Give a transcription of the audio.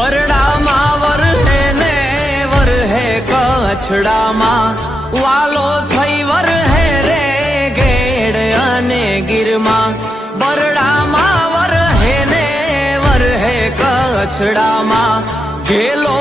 બરડામાં વરહે ને વરહે કચ્છડામાં વાલો થઈ વરહે રે ગેડ અને ગીરમાં બરડામાં વરહે ને વરહે કચ્છડામાં ઘેલો